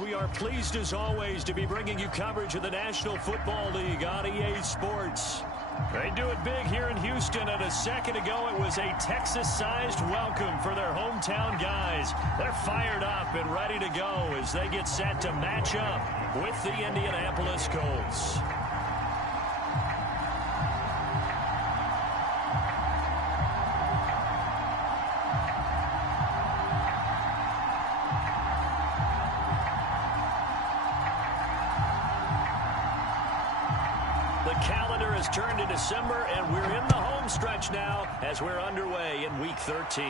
We are pleased as always to be bringing you coverage of the National Football League on EA Sports. They do it big here in Houston, and a second ago it was a Texas-sized welcome for their hometown guys. They're fired up and ready to go as they get set to match up with the Indianapolis Colts. Turned to December, and we're in the home stretch now as we're underway in Week 13.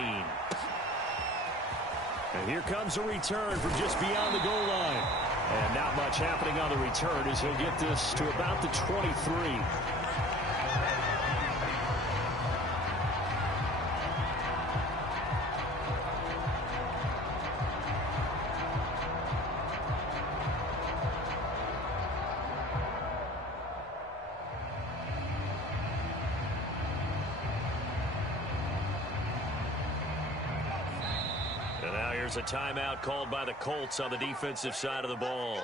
And here comes a return from just beyond the goal line. And not much happening on the return as he'll get this to about the 23. There's a timeout called by the Colts on the defensive side of the ball.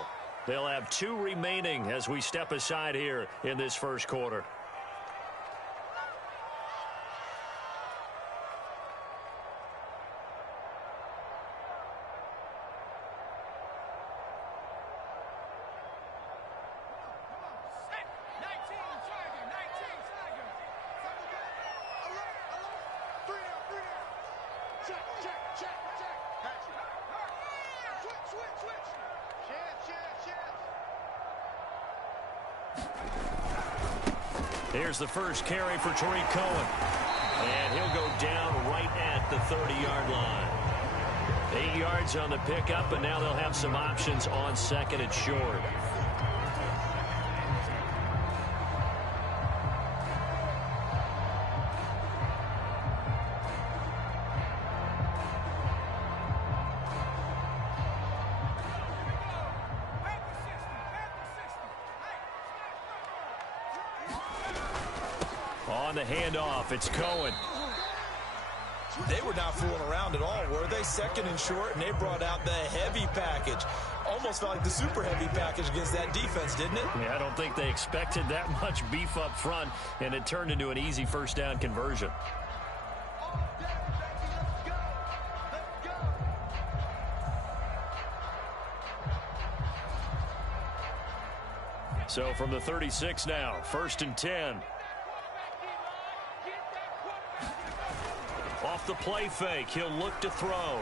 They'll have 2 remaining as we step aside here in this first quarter. Here's the first carry for Tariq Cohen. And he'll go down right at the 30-yard line. 8 yards on the pickup, and now they'll have some options on second and short. On the handoff, it's Cohen. They were not fooling around at all, were they? Second and short, and they brought out the heavy package. Almost felt like the super heavy package against that defense, didn't it? Yeah, I don't think they expected that much beef up front, and it turned into an easy first down conversion. So from the 36 now, 1st and 10. Off the play fake, he'll look to throw.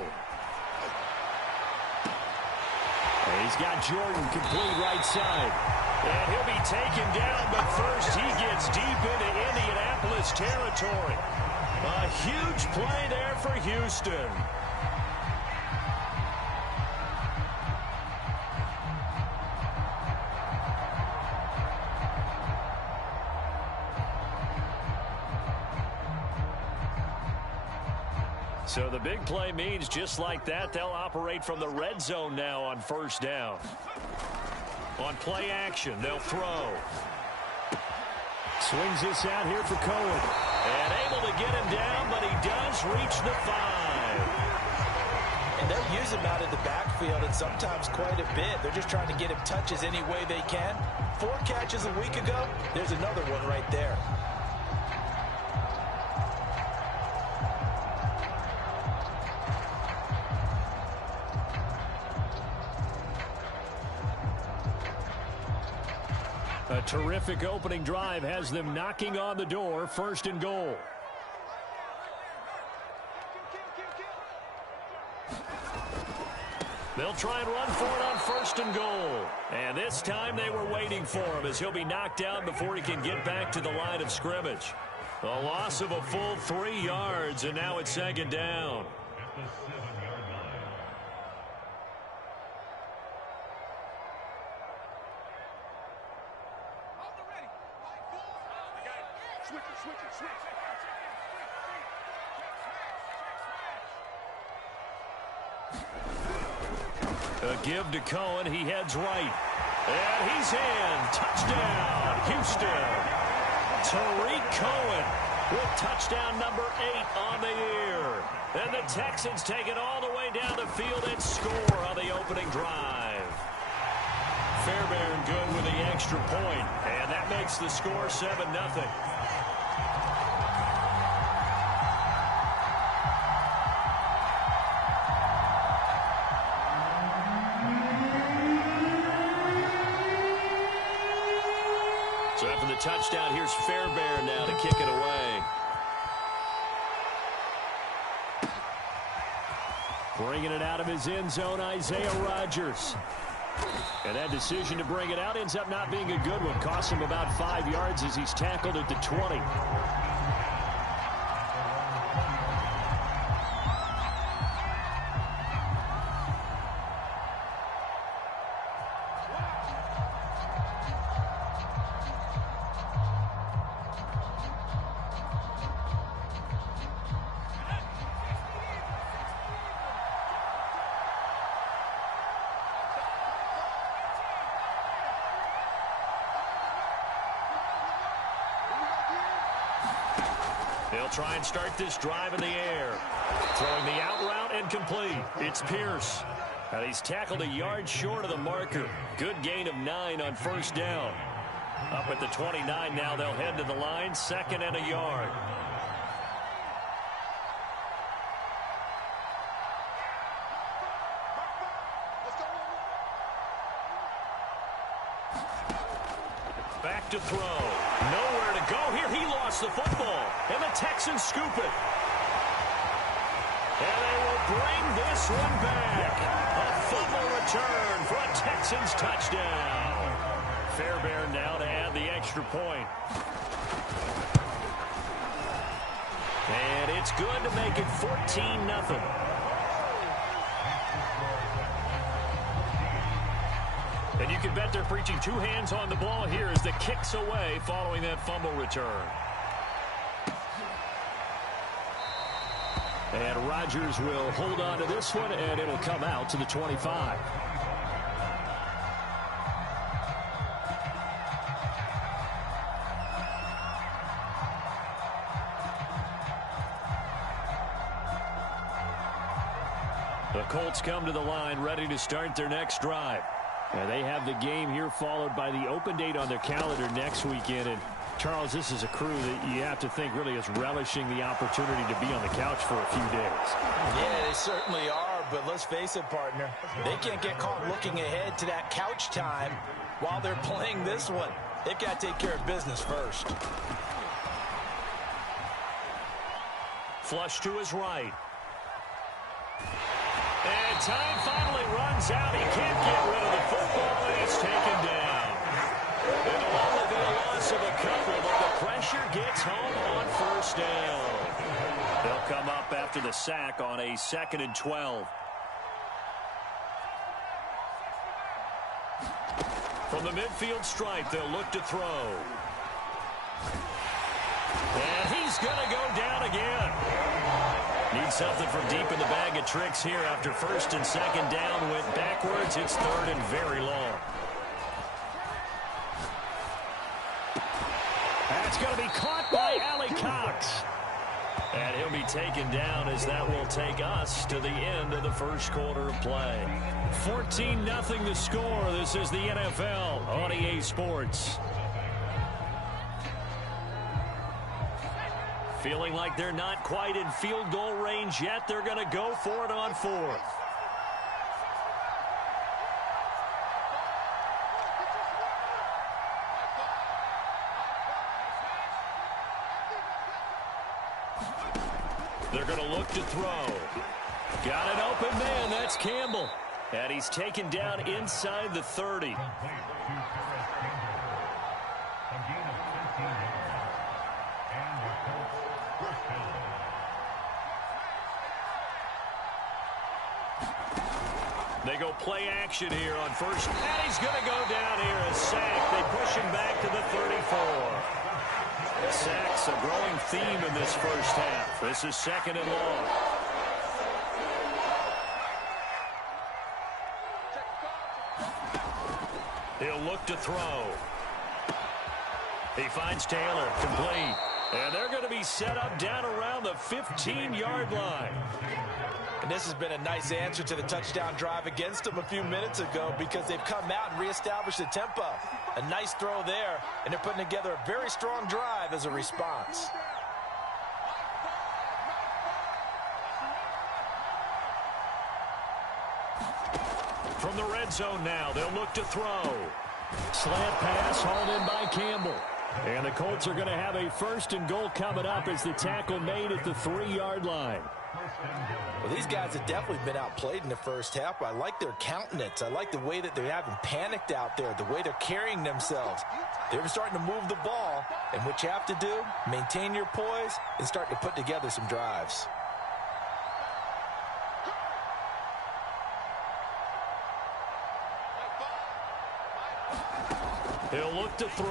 And he's got Jordan complete right side. And he'll be taken down, but first he gets deep into Indianapolis territory. A huge play there for Houston. So the big play means just like that, they'll operate from the red zone now on first down. On play action, they'll throw. Swings this out here for Cohen. And able to get him down, but he does reach the 5. And they'll use him out of the backfield, and sometimes quite a bit. They're just trying to get him touches any way they can. 4 catches a week ago, there's another one right there. A terrific opening drive has them knocking on the door, 1st and goal. They'll try and run for it on 1st and goal. And this time they were waiting for him as he'll be knocked down before he can get back to the line of scrimmage. A loss of a full 3 yards, and now it's 2nd down. A give to Cohen. He heads right. And he's in. Touchdown, Houston. Tariq Cohen with touchdown number 8 on the year. And the Texans take it all the way down the field and score on the opening drive. Fairbairn good with the extra point, and that makes the score 7-0. So after the touchdown, here's Fairbairn now to kick it away. Bringing it out of his end zone, Isaiah Rodgers. And that decision to bring it out ends up not being a good one. Costs him about 5 yards as he's tackled at the 20. They'll try and start this drive in the air. Throwing the out route and complete. It's Pierce. And he's tackled a yard short of the marker. Good gain of 9 on first down. Up at the 29 now, they'll head to the line. 2nd and a yard. Back to throw. Nowhere to go here. He lost the football. And the Texans scoop it. And they will bring this one back. A fumble return for a Texans touchdown. Fairbairn now to add the extra point. And it's good to make it 14-0. And you can bet they're preaching 2 hands on the ball here as the kick's away following that fumble return. And Rodgers will hold on to this one, and it'll come out to the 25. The Colts come to the line ready to start their next drive. And they have the game here followed by the open date on their calendar next weekend. And Charles, this is a crew that you have to think really is relishing the opportunity to be on the couch for a few days. Yeah, they certainly are, but let's face it, partner. They can't get caught looking ahead to that couch time while they're playing this one. They've got to take care of business first. Flush to his right. And time finally runs out. He can't get rid of the football, and it's taken down. It'll only be a loss of a couple, but the pressure gets home on first down. They'll come up after the sack on a 2nd and 12. From the midfield stripe, they'll look to throw. And he's going to go down again. Needs something from deep in the bag of tricks here after 1st and 2nd down went backwards. It's 3rd and very long. That's going to be caught by Allie Cox. And he'll be taken down as that will take us to the end of the first quarter of play. 14-0 the score. This is the NFL on EA Sports. Feeling like they're not quite in field goal range yet. They're going to go for it on 4th. They're going to look to throw. Got an open man. That's Campbell. And he's taken down inside the 30. They go play action here on first. And he's going to go down here and sack. They push him back to the 34. Sacks a growing theme in this first half. This is 2nd and long. He'll look to throw. He finds Taylor, complete. And they're going to be set up down around the 15-yard line. And this has been a nice answer to the touchdown drive against them a few minutes ago because they've come out and reestablished the tempo. A nice throw there, and they're putting together a very strong drive as a response. From the red zone now, they'll look to throw. Slant pass hauled in by Campbell. And the Colts are going to have a 1st and goal coming up as the tackle made at the 3-yard line. Well, these guys have definitely been outplayed in the first half. I like their countenance. I like the way that they haven't panicked out there, the way they're carrying themselves. They're starting to move the ball, and what you have to do, maintain your poise and start to put together some drives. He'll look to throw.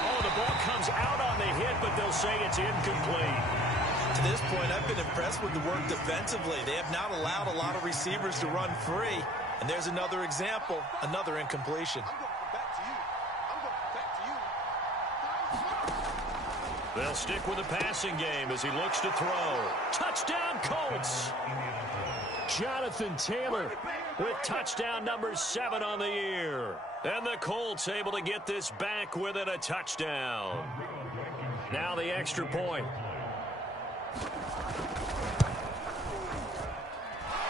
Oh, the ball comes out on the hit, but they'll say it's incomplete. To this point, I've been impressed with the work defensively. They have not allowed a lot of receivers to run free. And there's another example, another incompletion. They'll stick with the passing game as he looks to throw. Touchdown, Colts! Jonathan Taylor with touchdown number 7 on the year. And the Colts able to get this back within a touchdown. Now the extra point.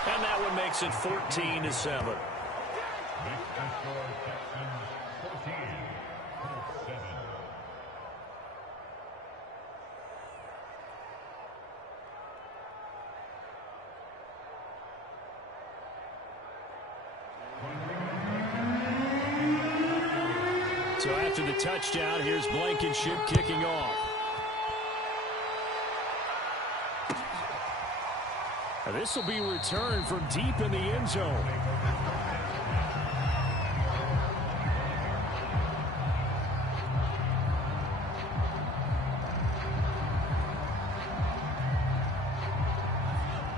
And that one makes it 14-7. So after the touchdown, here's Blankenship kicking off. This will be returned from deep in the end zone.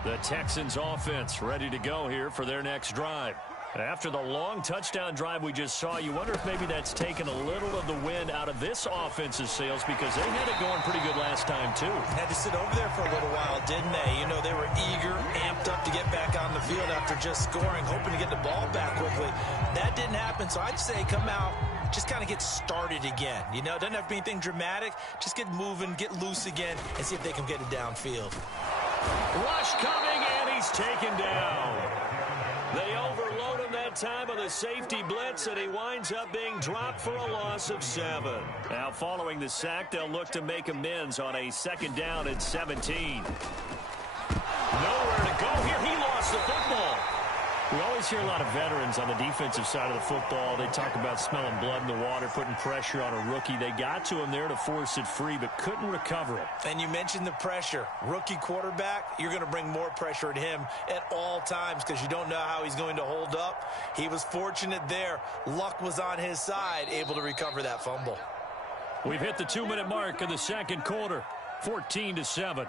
The Texans offense ready to go here for their next drive. After the long touchdown drive we just saw, you wonder if maybe that's taken a little of the wind out of this offense's sails because they had it going pretty good last time, too. Had to sit over there for a little while, didn't they? You know, they were eager, amped up to get back on the field after just scoring, hoping to get the ball back quickly. That didn't happen, so I'd say come out, just kind of get started again. You know, it doesn't have to be anything dramatic. Just get moving, get loose again, and see if they can get it downfield. Rush coming, and he's taken down. They overload him that time with a safety blitz, and he winds up being dropped for a loss of 7. Now, following the sack, they'll look to make amends on a 2nd down and 17. Nowhere to go here. He lost the football. We always hear a lot of veterans on the defensive side of the football. They talk about smelling blood in the water, putting pressure on a rookie. They got to him there to force it free, but couldn't recover it. And you mentioned the pressure. Rookie quarterback, you're going to bring more pressure at him at all times because you don't know how he's going to hold up. He was fortunate there. Luck was on his side, able to recover that fumble. We've hit the 2-minute mark of the 2nd quarter, 14-7.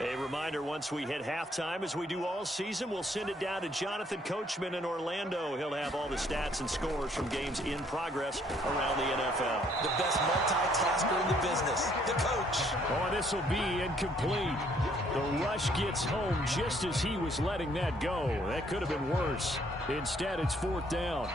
A reminder, once we hit halftime, as we do all season, we'll send it down to Jonathan Coachman in Orlando. He'll have all the stats and scores from games in progress around the NFL. The best multitasker in the business, the coach. Oh, this will be incomplete. The rush gets home just as he was letting that go. That could have been worse. Instead, it's 4th down.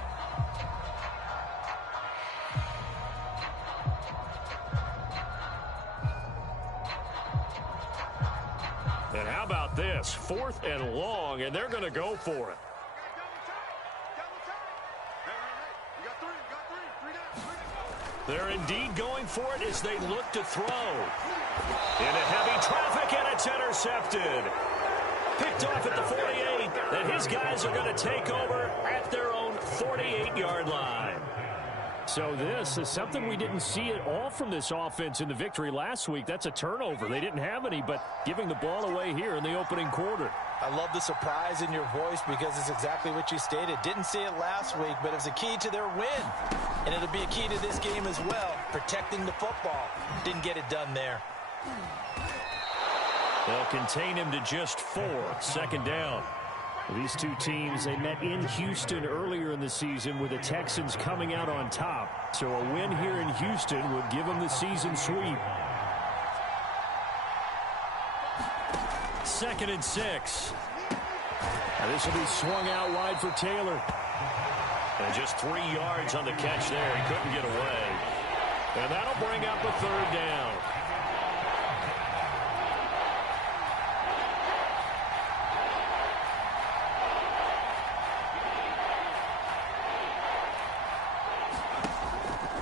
And how about this? 4th and long, and they're going to go for it. They're indeed going for it as they look to throw. Into heavy traffic, and it's intercepted. Picked off at the 48, and his guys are going to take over at their own 48-yard line. So this is something we didn't see at all from this offense in the victory last week. That's a turnover. They didn't have any, but giving the ball away here in the opening quarter. I love the surprise in your voice because it's exactly what you stated. Didn't see it last week, but it was a key to their win. And it'll be a key to this game as well, protecting the football. Didn't get it done there. They'll contain him to just 4, 2nd down. These two teams, they met in Houston earlier in the season with the Texans coming out on top. So a win here in Houston would give them the season sweep. 2nd and 6. And this will be swung out wide for Taylor. And just 3 yards on the catch there. He couldn't get away. And that'll bring up a 3rd down.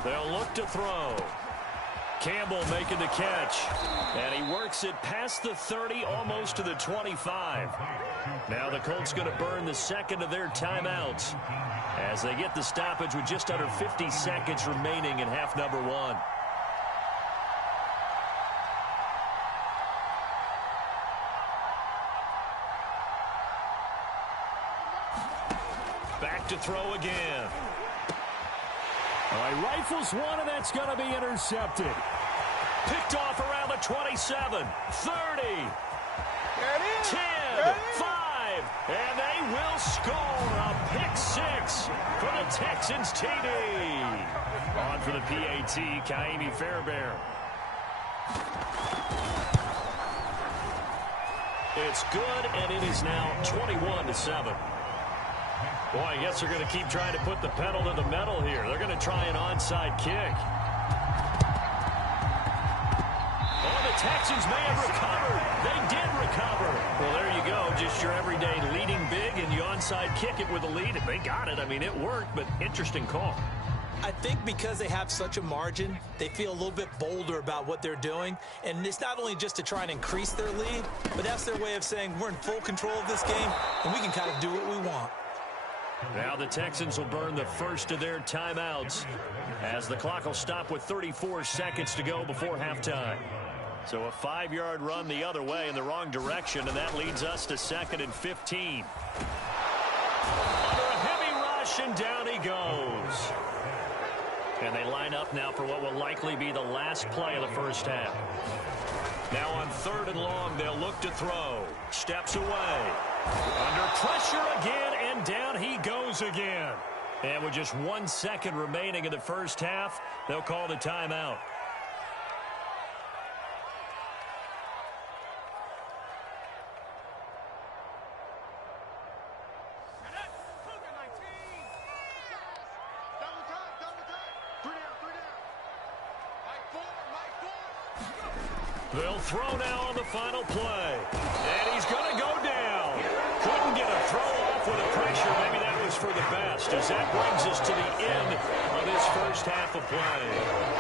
They'll look to throw. Campbell making the catch. And he works it past the 30, almost to the 25. Now the Colts going to burn the 2nd of their timeouts as they get the stoppage with just under 50 seconds remaining in half number 1. Back to throw again. All right, rifles one, and that's going to be intercepted. Picked off around the 27, 30, 10, 5, and they will score a pick 6 for the Texans TD. On for the PAT, Kaimi Fairbairn. It's good, and it is now 21-7. Boy, I guess they're going to keep trying to put the pedal to the metal here. They're going to try an onside kick. Oh, the Texans may have recovered. They did recover. Well, there you go. Just your everyday leading big, and you onside kick it with a lead. They got it. I mean, it worked, but interesting call. I think because they have such a margin, they feel a little bit bolder about what they're doing. And it's not only just to try and increase their lead, but that's their way of saying we're in full control of this game, and we can kind of do what we want. Now the Texans will burn the first of their timeouts as the clock will stop with 34 seconds to go before halftime. So a 5-yard run the other way in the wrong direction, and that leads us to 2nd and 15. Under a heavy rush, and down he goes. And they line up now for what will likely be the last play of the first half. Now on 3rd and long, they'll look to throw. Steps away. Under pressure again, and down he goes again. And with just 1 second remaining in the first half, they'll call the timeout. They'll throw now on the final play. And he's going to go down. Couldn't get a throw off with the pressure. Maybe that was for the best, as that brings us to the end of this first half of play.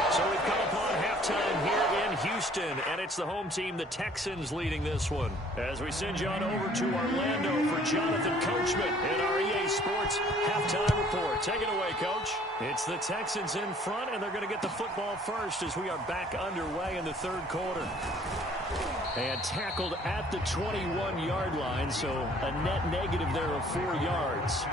So we've come upon halftime here in Houston, and it's the home team, the Texans, leading this one. As we send you on over to Orlando for Jonathan Coachman in our EA Sports halftime report. Take it away, Coach. It's the Texans in front, and they're going to get the football first as we are back underway in the 3rd quarter. And tackled at the 21-yard line, so a net negative there of 4 yards.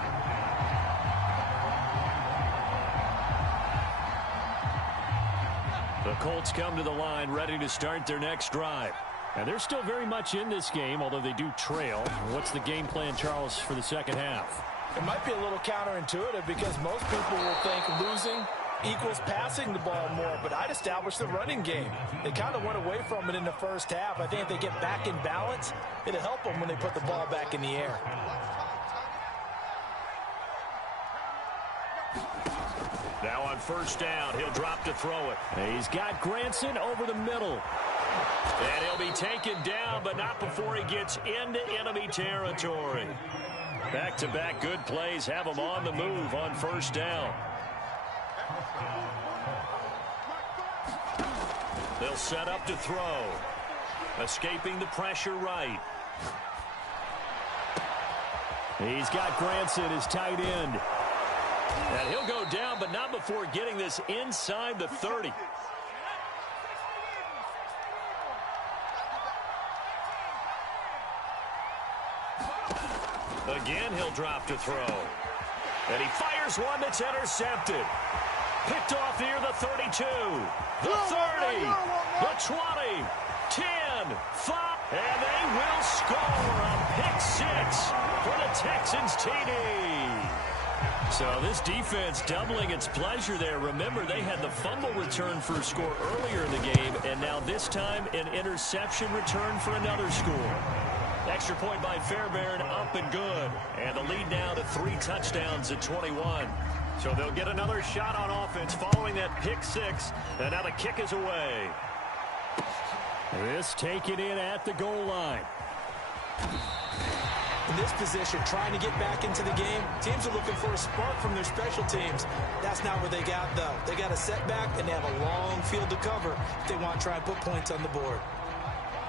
The Colts come to the line ready to start their next drive. And they're still very much in this game, although they do trail. What's the game plan, Charles, for the second half? It might be a little counterintuitive because most people will think losing equals passing the ball more, but I'd establish the running game. They kind of went away from it in the first half. I think if they get back in balance, it'll help them when they put the ball back in the air. Now on 1st down, he'll drop to throw it. He's got Granson over the middle. And he'll be taken down, but not before he gets into enemy territory. Back-to-back good plays have him on the move on 1st down. They'll set up to throw. Escaping the pressure right. He's got Granson, his tight end. And he'll go down, but not before getting this inside the 30. Again, he'll drop to throw. And he fires one that's intercepted. Picked off near the 32, the 30, the 20, 10, 5. And they will score a pick 6 for the Texans TD. So this defense doubling its pleasure there. Remember, they had the fumble return for a score earlier in the game, and now this time an interception return for another score. Extra point by Fairbairn, up and good. And the lead now to 3 touchdowns at 21. So they'll get another shot on offense following that pick 6. And now the kick is away. This taken in at the goal line. In this position, trying to get back into the game, teams are looking for a spark from their special teams. That's not what they got, though. They got a setback, and they have a long field to cover if they want to try and put points on the board.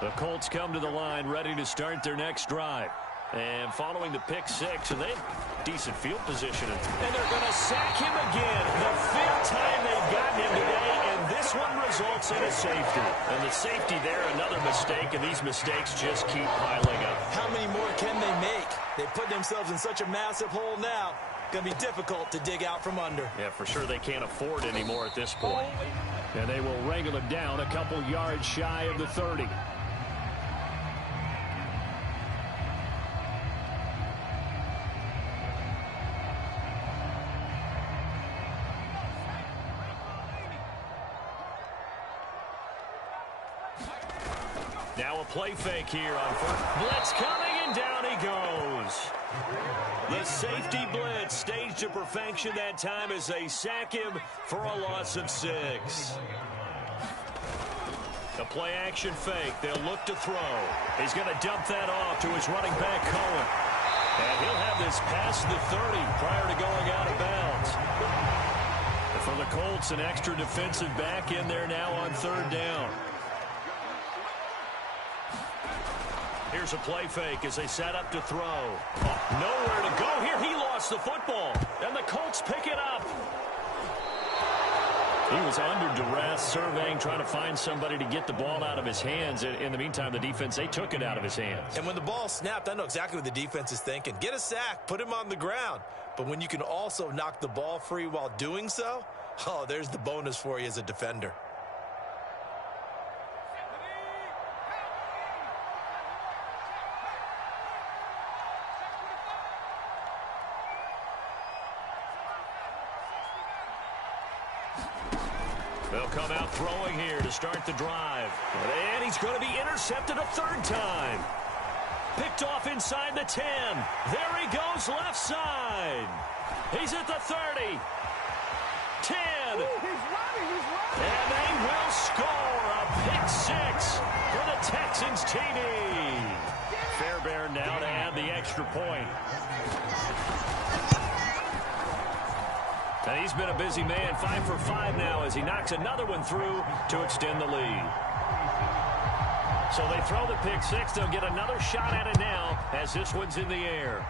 The Colts come to the line ready to start their next drive. And following the pick 6, and they have decent field position. And they're going to sack him again. The 5th time they've gotten him today, and this one results in a safety. And the safety there, another mistake, and these mistakes just keep piling up. How many more can they make? They put themselves in such a massive hole now. Going to be difficult to dig out from under. Yeah, for sure they can't afford any more at this point. And they will wrangle him down a couple yards shy of the 30. Now a play fake here on first. Blitz coming, and down he goes. The safety blitz staged to perfection that time as they sack him for a loss of 6. A play action fake. They'll look to throw. He's going to dump that off to his running back, Cohen. And he'll have this past the 30 prior to going out of bounds. For the Colts, an extra defensive back in there now on 3rd down. Here's a play fake as they set up to throw. Oh, nowhere to go here. He lost the football. And the Colts pick it up. He was under duress, surveying, trying to find somebody to get the ball out of his hands. In the meantime, the defense, they took it out of his hands. And when the ball snapped, I know exactly what the defense is thinking. Get a sack, put him on the ground. But when you can also knock the ball free while doing so, oh, there's the bonus for you as a defender. They'll come out throwing here to start the drive. And he's going to be intercepted a 3rd time. Picked off inside the 10. There he goes left side. He's at the 30. 10. And they will score a pick 6 for the Texans TD. Fairbairn now to add the extra point. And he's been a busy man, 5 for 5 now as he knocks another one through to extend the lead. So they throw the pick 6. They'll get another shot at it now as this one's in the air.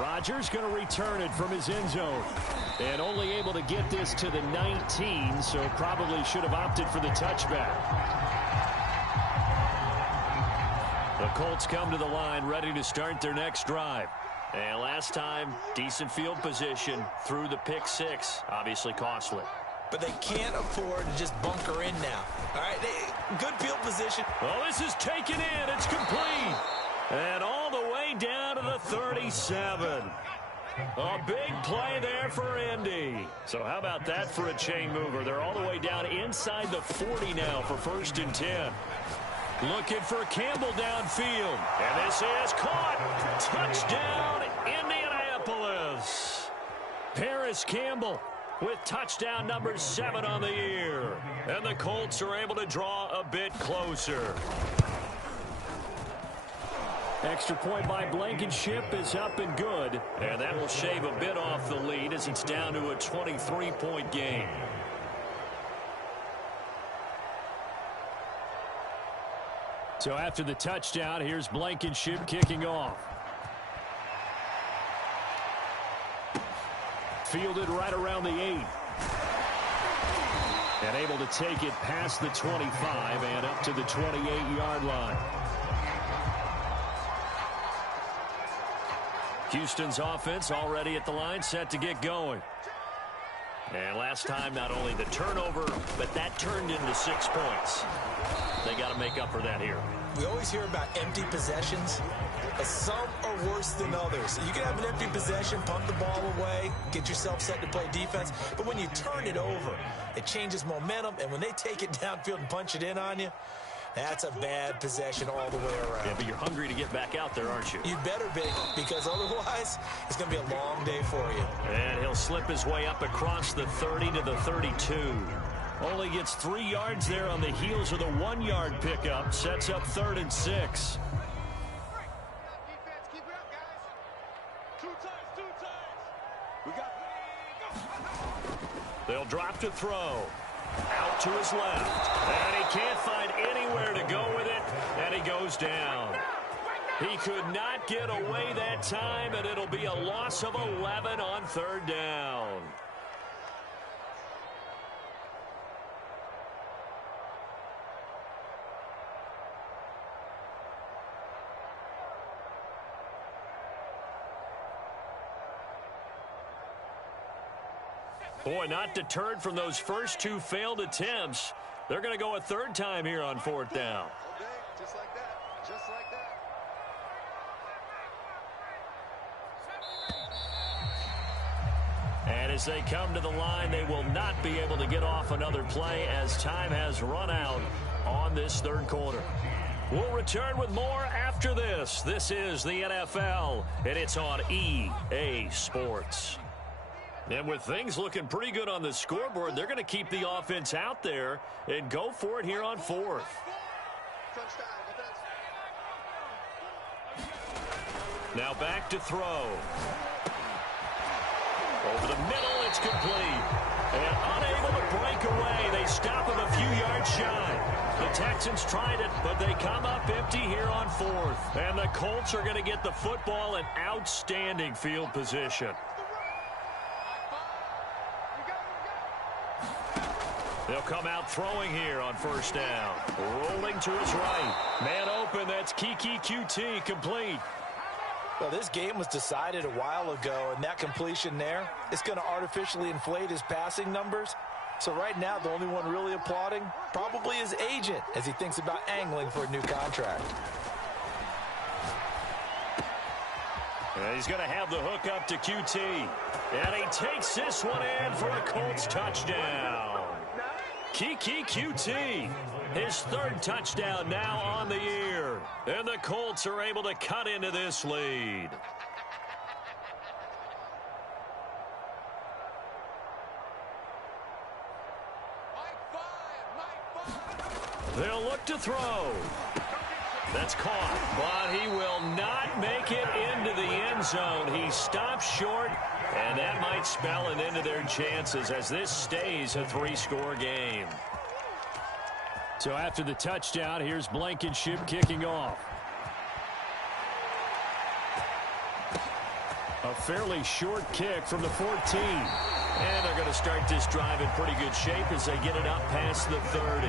Rodgers going to return it from his end zone. And only able to get this to the 19, so probably should have opted for the touchback. The Colts come to the line ready to start their next drive. And last time, decent field position through the pick 6. Obviously costly. But they can't afford to just bunker in now. All right, good field position. Well, this is taken in. It's complete. And all the way down to the 37. A big play there for Indy. So how about that for a chain mover? They're all the way down inside the 40 now for 1st and 10. Looking for Campbell downfield. And this is caught. Touchdown, Indianapolis. Paris Campbell with touchdown number 7 on the year. And the Colts are able to draw a bit closer. Extra point by Blankenship is up and good. And that will shave a bit off the lead as it's down to a 23-point game. So after the touchdown, here's Blankenship kicking off. Fielded right around the 8. And able to take it past the 25 and up to the 28-yard line. Houston's offense already at the line, set to get going. And last time, not only the turnover, but that turned into 6 points. They got to make up for that here. We always hear about empty possessions, but some are worse than others. You can have an empty possession, pump the ball away, get yourself set to play defense, but when you turn it over, it changes momentum, and when they take it downfield and punch it in on you, That's a bad possession all the way around. Yeah, but you're hungry to get back out there, aren't you? You better be, because otherwise it's going to be a long day for you. And he'll slip his way up across the 30 to the 32. Only gets 3 yards there on the heels of the 1-yard pickup. Sets up 3rd and 6. They'll drop to throw. Out to his left. And he can't find anywhere to go with it. And he goes down. He could not get away that time, and it'll be a loss of 11 on 3rd down. Boy, not deterred from those first 2 failed attempts. They're going to go a 3rd time here on 4th down. Okay, just like that. Just like that. And as they come to the line, they will not be able to get off another play as time has run out on this 3rd quarter. We'll return with more after this. This is the NFL, and it's on EA Sports. And with things looking pretty good on the scoreboard, they're going to keep the offense out there and go for it here on 4th. Now back to throw. Over the middle, it's complete. And unable to break away. They stop him a few yards shy. The Texans tried it, but they come up empty here on 4th. And the Colts are going to get the football in outstanding field position. They'll come out throwing here on 1st down. Rolling to his right. Man open, that's Kiki QT, complete. Well, this game was decided a while ago, and that completion there is going to artificially inflate his passing numbers. So right now, the only one really applauding probably his agent as he thinks about angling for a new contract. And he's going to have the hook up to QT. And he takes this one in for a Colts touchdown. Kiki QT, his 3rd touchdown now on the year. And the Colts are able to cut into this lead. They'll look to throw. That's caught, but he will not make it into the end zone. He stops short, and that might spell an end to their chances as this stays a 3-score game. So after the touchdown, here's Blankenship kicking off. A fairly short kick from the 14. And they're going to start this drive in pretty good shape as they get it up past the 30.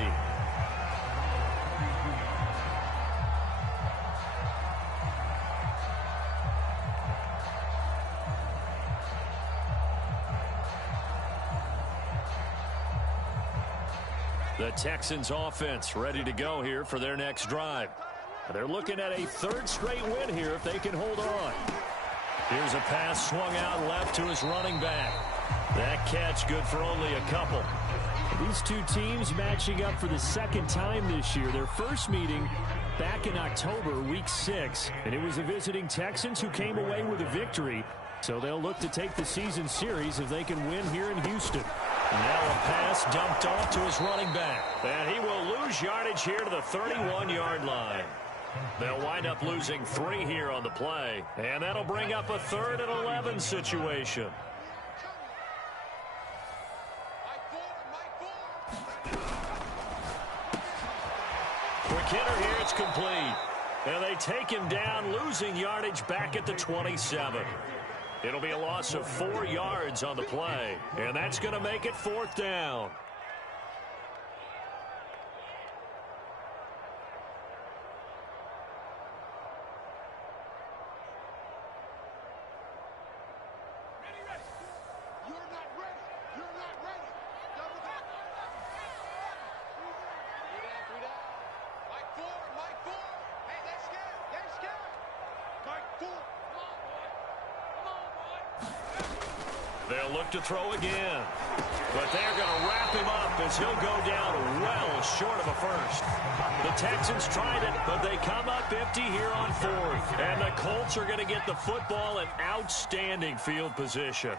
The Texans offense ready to go here for their next drive. They're looking at a 3rd straight win here if they can hold on. Here's a pass swung out left to his running back. That catch good for only a couple. These two teams matching up for the 2nd time this year. Their first meeting back in October, week 6. And it was the visiting Texans who came away with a victory. So they'll look to take the season series if they can win here in Houston. Now a pass dumped off to his running back. And he will lose yardage here to the 31-yard line. They'll wind up losing 3 here on the play. And that'll bring up a 3rd and 11 situation. Quick hitter here, it's complete. And they take him down, losing yardage back at the 27. It'll be a loss of 4 yards on the play. And that's going to make it 4th down. They'll look to throw again. But they're going to wrap him up as he'll go down well short of a first. The Texans tried it, but they come up empty here on fourth. And the Colts are going to get the football in outstanding field position.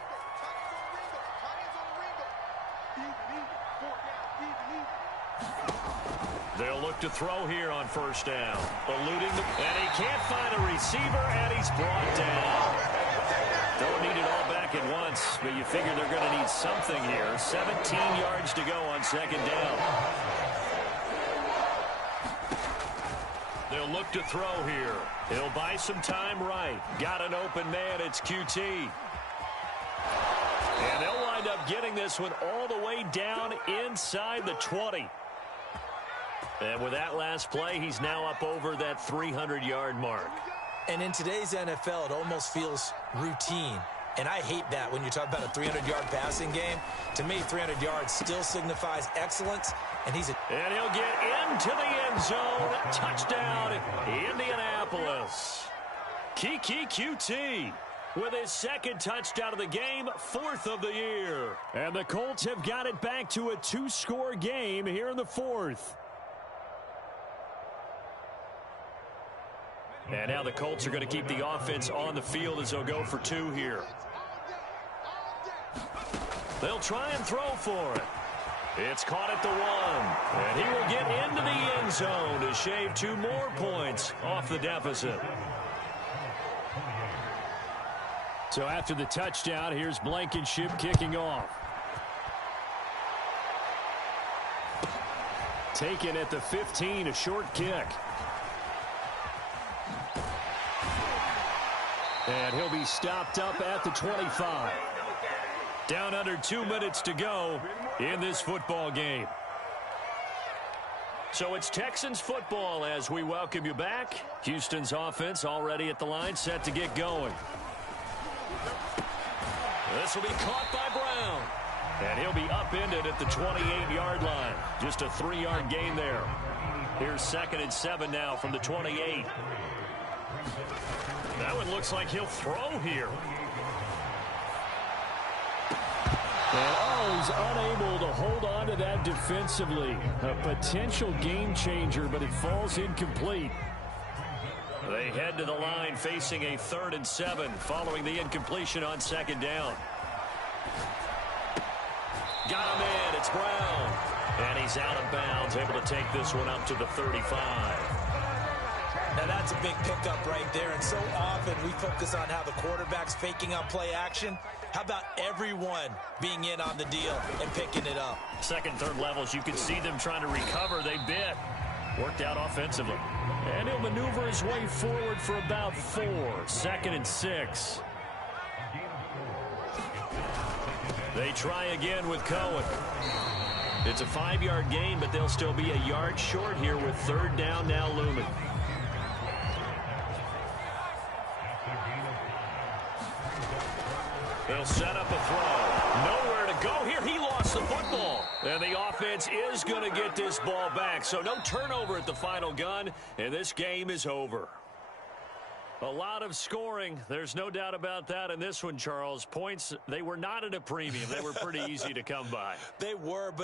They'll look to throw here on first down. Eluding and he can't find a receiver, and he's brought down. Don't need it all back at once, but you figure they're going to need something here. 17 yards to go on second down. They'll look to throw here. He'll buy some time right. Got an open man. It's QT. And they'll wind up getting this one all the way down inside the 20. And with that last play, he's now up over that 300-yard mark. And in today's NFL, it almost feels routine. And I hate that when you talk about a 300-yard passing game. To me, 300 yards still signifies excellence. And he'll get into the end zone. Touchdown, Indianapolis. Kiki QT with his second touchdown of the game, fourth of the year. And the Colts have got it back to a two-score game here in the fourth. And now the Colts are going to keep the offense on the field as they'll go for two here. They'll try and throw for it. It's caught at the 1. And he will get into the end zone to shave 2 more points off the deficit. So after the touchdown, here's Blankenship kicking off. Taken at the 15, a short kick. And he'll be stopped up at the 25. Down under 2 minutes to go in this football game. So it's Texans football as we welcome you back. Houston's offense already at the line, set to get going. This will be caught by Brown. And he'll be upended at the 28-yard line. Just a 3-yard gain there. Here's 2nd and 7 now from the 28. That one looks like he'll throw here. And he's unable to hold on to that defensively. A potential game changer, but it falls incomplete. They head to the line facing a 3rd and 7 following the incompletion on 2nd down. Got him in. It's Brown. And he's out of bounds, able to take this one up to the 35. Now that's a big pickup right there, and so often we focus on how the quarterback's faking up play action. How about everyone being in on the deal and picking it up? Second, third levels, you can see them trying to recover. They bit. Worked out offensively. And he'll maneuver his way forward for about 4. 2nd and 6. They try again with Cohen. It's a 5-yard gain, but they'll still be a yard short here with 3rd down now looming. They'll set up a throw. Nowhere to go here. He lost the football. And the offense is going to get this ball back. So no turnover at the final gun, and this game is over. A lot of scoring. There's no doubt about that in this one, Charles. Points, they were not at a premium. They were pretty easy to come by. They were, but